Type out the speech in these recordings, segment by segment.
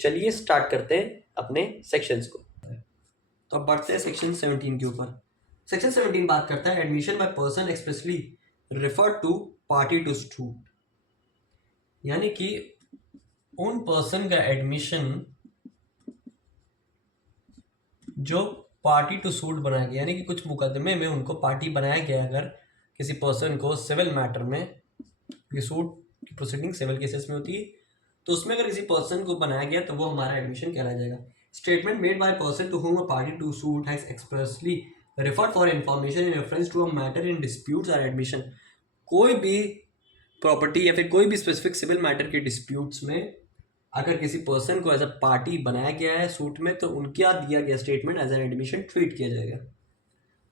चलिए स्टार्ट करते हैं अपने सेक्शंस को। तो अब बढ़ते हैं सेक्शन 17 के ऊपर। सेक्शन 17 बात करता है admission by person expressly refer to party to suit, यानी कि उन पर्सन का एडमिशन जो पार्टी टू सूट बनाया गया, यानी कि कुछ मुकदमे में उनको पार्टी बनाया गया। अगर किसी पर्सन को सिविल मैटर में, ये सूट की प्रोसीडिंग सिविल केसेस में होती है, तो उसमें अगर किसी पर्सन को बनाया गया तो वो हमारा एडमिशन कहलाया जाएगा। Statement made by person to whom a party to suit has expressly referred for information in reference to a matter in disputes or admission। कोई भी प्रॉपर्टी या फिर कोई भी स्पेसिफिक सिविल मैटर के डिस्प्यूट्स में अगर किसी पर्सन को एज अ पार्टी बनाया गया है सूट में, तो उनका दिया गया statement as an admission treat किया जाएगा।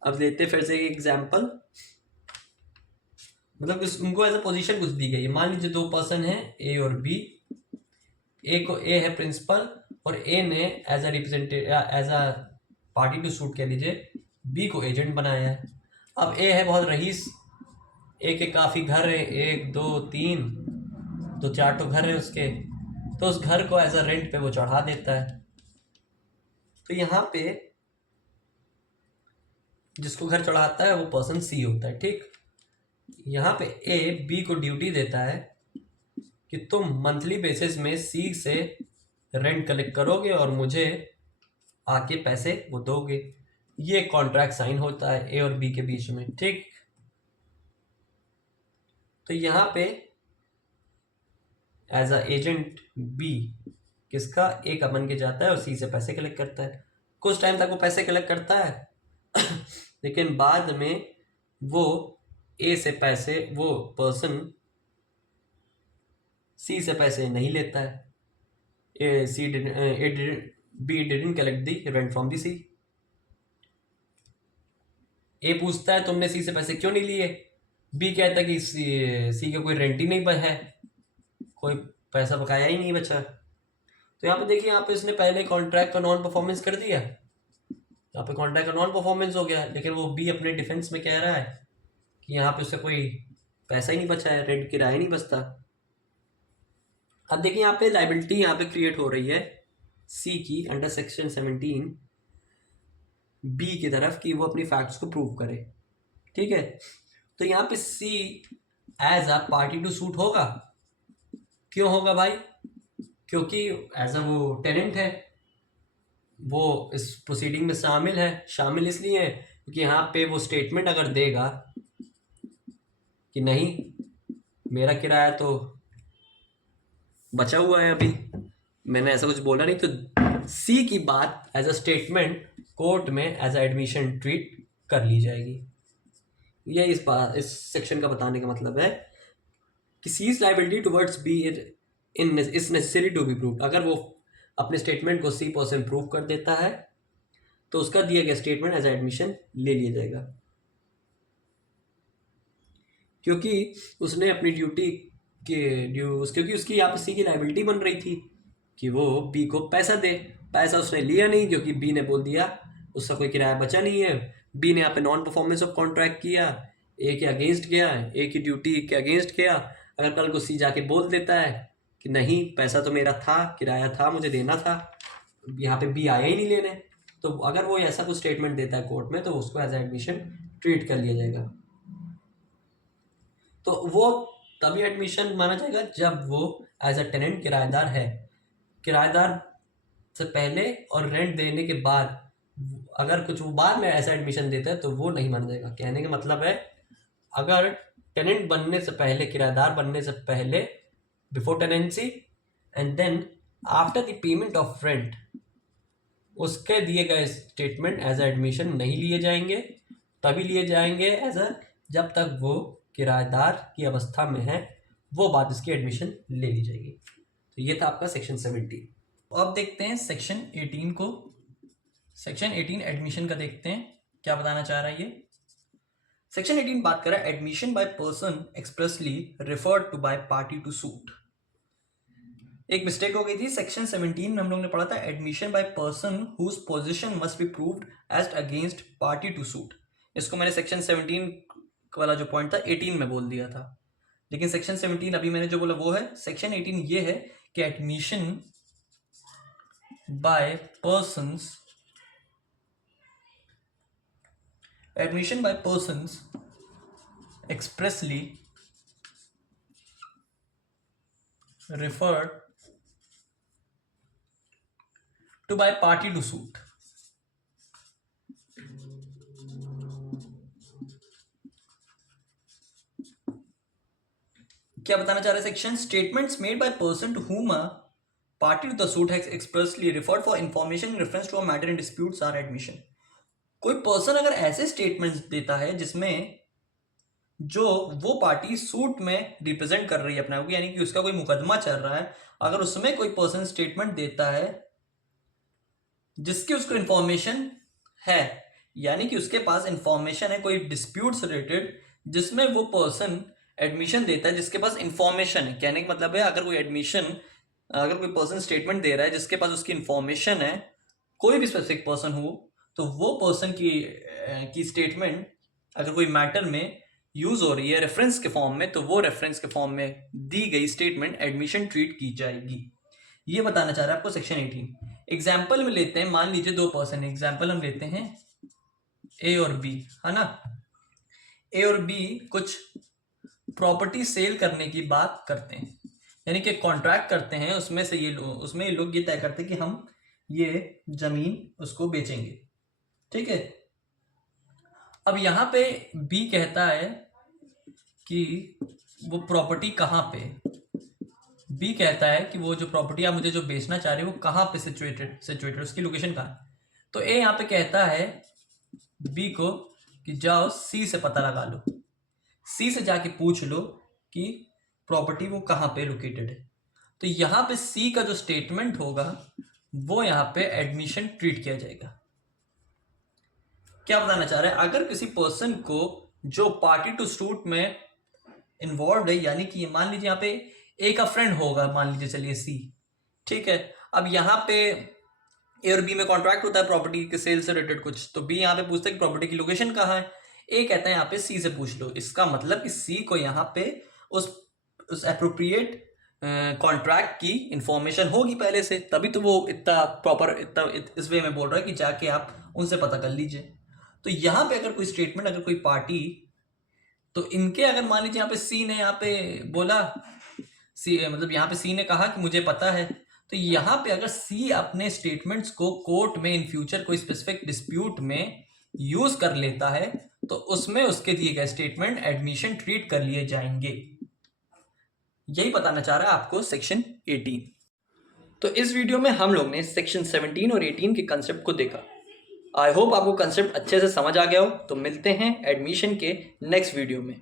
अब लेते फिर से एक एग्जाम्पल, मतलब उनको एज अ पोजीशन कुछ दी गई है। मान लीजिए दो पर्सन है ए और बी। ए को ए है प्रिंसिपल और ए ने as a representative as a party to suit कह लीजिए बी को एजेंट बनाया है। अब ए है बहुत रईस, ए के काफ़ी घर है, 1 2 3 तो 4 तो घर है उसके, तो उस घर को एज अ रेंट पे वो चढ़ा देता है। तो यहाँ पे जिसको घर चढ़ाता है वो पर्सन सी होता है, ठीक। यहाँ पे ए बी को ड्यूटी देता है कि तुम मंथली बेसिस में सी से रेंट कलेक्ट करोगे और मुझे आके पैसे वो दोगे। ये कॉन्ट्रैक्ट साइन होता है ए और बी के बीच में, ठीक। तो यहाँ पे एज अ एजेंट बी किसका, ए का बन के जाता है और सी से पैसे कलेक्ट करता है। कुछ टाइम तक वो पैसे कलेक्ट करता है लेकिन बाद में वो ए से पैसे, वो पर्सन सी से पैसे नहीं लेता है। B didn't collect the rent from the C. A पूछता है तुमने सी से पैसे क्यों नहीं लिए। बी कहता है कि सी का कोई रेंट ही नहीं है, कोई पैसा बकाया ही नहीं बचा। तो यहाँ पे देखिए, यहाँ पे इसने पहले कॉन्ट्रैक्ट का नॉन परफॉर्मेंस कर दिया, यहाँ पे कॉन्ट्रैक्ट का नॉन परफॉर्मेंस हो गया, लेकिन वो बी अपने डिफेंस में कह रहा है कि यहाँ पे उससे कोई पैसा ही नहीं बचा है, रेंट किराया नहीं बचता। अब देखिए यहाँ पे लाइबिलिटी यहाँ पे क्रिएट हो रही है सी की अंडर सेक्शन 17 बी की तरफ कि वो अपनी फैक्ट्स को प्रूव करे, ठीक है। तो यहाँ पे C as a party to sue होगा। क्यों होगा भाई? क्योंकि एज अ वो टेनेंट है, वो इस प्रोसीडिंग में शामिल है। शामिल इसलिए है क्योंकि यहाँ पे वो स्टेटमेंट अगर देगा कि नहीं मेरा किराया तो बचा हुआ है, अभी मैंने ऐसा कुछ बोला नहीं, तो सी की बात एज अ स्टेटमेंट कोर्ट में एज अ एडमिशन ट्रीट कर ली जाएगी। ये इस सेक्शन का बताने का मतलब है कि cease liability towards B in is necessary to be proved. अगर वो अपने स्टेटमेंट को सी पर्सन प्रूव कर देता है तो उसका दिया गया स्टेटमेंट एज अ एडमिशन ले लिया जाएगा, क्योंकि उसने अपनी ड्यूटी क्योंकि उसकी यहाँ पे सी की लाइबिलिटी बन रही थी कि वो बी को पैसा दे। पैसा उसने लिया नहीं क्योंकि बी ने बोल दिया उसका कोई किराया बचा नहीं है। बी ने यहाँ पे नॉन परफॉर्मेंस ऑफ कॉन्ट्रैक्ट किया, ए के अगेंस्ट गया, ए की ड्यूटी के अगेंस्ट किया। अगर कल को सी जाके बोल देता है कि नहीं पैसा तो मेरा था, किराया था, मुझे देना था, यहाँ पे बी आया ही नहीं लेने, तो अगर वो ऐसा कुछ स्टेटमेंट देता है कोर्ट में तो उसको एज एडमिशन ट्रीट कर लिया जाएगा। तो वो तभी एडमिशन माना जाएगा जब वो एज अ टेनेंट किराएदार है। किराएदार से पहले और रेंट देने के बाद अगर कुछ वो बाद में ऐसा एडमिशन देता है तो वो नहीं माना जाएगा। कहने का मतलब है अगर टेनेंट बनने से पहले, किराएदार बनने से पहले, before tenancy and then after the payment of rent, उसके दिए गए स्टेटमेंट एज एडमिशन नहीं लिए जाएंगे। तभी लिए जाएंगे एज अ जब तक वो किराएदार की अवस्था में है, वो बात इसकी एडमिशन ले ली जाएगी। तो ये था आपका सेक्शन 17। अब देखते हैं सेक्शन 18 को। सेक्शन 18 एडमिशन का देखते हैं क्या बताना चाह रहा है ये। सेक्शन 18 बात कर रहा है admission by person expressly referred to by party to suit. एक मिस्टेक हो गई थी। सेक्शन 17 में हम लोग ने पढ़ा था admission by person whose position must be proved as against party to suit. इसको मैंने सेक्शन 17 वाला जो पॉइंट था 18 में बोल दिया था, लेकिन सेक्शन 17 अभी मैंने जो बोला वो है। सेक्शन 18 ये है कि admission by persons expressly referred to by party to suit. क्या बताना चाह रहे section? Statements made by person to whom a party to the suit has expressly referred for information in reference to a matter in disputes are admission. कोई person अगर ऐसे statements देता है जिसमें जो वो पार्टी सूट में रिप्रेजेंट कर रही है अपने आप को, यानी कि उसका कोई मुकदमा चल रहा है, अगर उसमें कोई पर्सन स्टेटमेंट देता है जिसकी उसको इंफॉर्मेशन है, यानी कि उसके पास इंफॉर्मेशन है कोई डिस्प्यूट से रिलेटेड, जिसमें वो पर्सन एडमिशन देता है जिसके पास इंफॉर्मेशन है। कहने का मतलब है अगर कोई पर्सन स्टेटमेंट दे रहा है जिसके पास उसकी इंफॉर्मेशन है, कोई भी स्पेसिफिक पर्सन हो, तो वो पर्सन की स्टेटमेंट अगर कोई मैटर में यूज हो रही है रेफरेंस के फॉर्म में, तो वो रेफरेंस के फॉर्म में दी गई स्टेटमेंट एडमिशन ट्रीट की जाएगी। ये बताना चाह रहा है आपको सेक्शन 18। एग्जाम्पल में लेते हैं, मान लीजिए दो पर्सन, एग्जाम्पल हम लेते हैं ए और बी, है ना। ए और बी कुछ प्रॉपर्टी सेल करने की बात करते हैं, यानी कि कॉन्ट्रैक्ट करते हैं, उसमें ये लोग ये तय करते हैं कि हम ये जमीन उसको बेचेंगे, ठीक है। अब यहां पे बी कहता है कि वो प्रॉपर्टी कहाँ पे, बी कहता है कि वो जो प्रॉपर्टी आप मुझे जो बेचना चाह रहे हो वो कहाँ पे सिचुएटेड, उसकी लोकेशन कहाँ है। तो ए यहाँ पे कहता है बी को कि जाओ सी से पता लगा लो, सी से जाके पूछ लो कि प्रॉपर्टी वो कहाँ पे लोकेटेड है। तो यहाँ पे सी का जो स्टेटमेंट होगा वो यहाँ पे एडमिशन ट्रीट किया जाएगा। क्या बताना चाह रहा है? अगर किसी पर्सन को जो पार्टी टू सूट में इन्वॉल्व है, यानी कि मान लीजिए यहाँ पे ए का फ्रेंड होगा, मान लीजिए चलिए सी, ठीक है। अब यहाँ पे ए और बी में कॉन्ट्रैक्ट होता है प्रॉपर्टी के सेल से रिलेटेड कुछ, तो बी यहाँ पे पूछता है कि प्रॉपर्टी की लोकेशन कहाँ है। ए कहता है यहाँ पे सी से पूछ लो। इसका मतलब कि सी को यहाँ पे उस एप्रोप्रिएट कॉन्ट्रैक्ट की इंफॉर्मेशन होगी पहले से, तभी तो वो इतना प्रॉपर इस वे में बोल रहा है कि जाके आप उनसे पता कर लीजिए। तो यहाँ पे अगर कोई स्टेटमेंट, अगर कोई पार्टी, तो इनके अगर मान लीजिए यहाँ पे सी ने यहाँ पे बोला, मतलब यहाँ पे सी ने कहा कि मुझे पता है, तो यहाँ पे अगर सी अपने स्टेटमेंट्स को कोर्ट में इन फ्यूचर कोई स्पेसिफिक डिस्प्यूट में यूज कर लेता है, तो उसमें उसके दिए गए स्टेटमेंट एडमिशन ट्रीट कर लिए जाएंगे। यही बताना चाह रहा है आपको सेक्शन 18। तो इस वीडियो में हम लोग ने सेक्शन 17 और 18 के कंसेप्ट को देखा। आई होप आपको कंसेप्ट अच्छे से समझ आ गया हो। तो मिलते हैं एडमिशन के नेक्स्ट वीडियो में।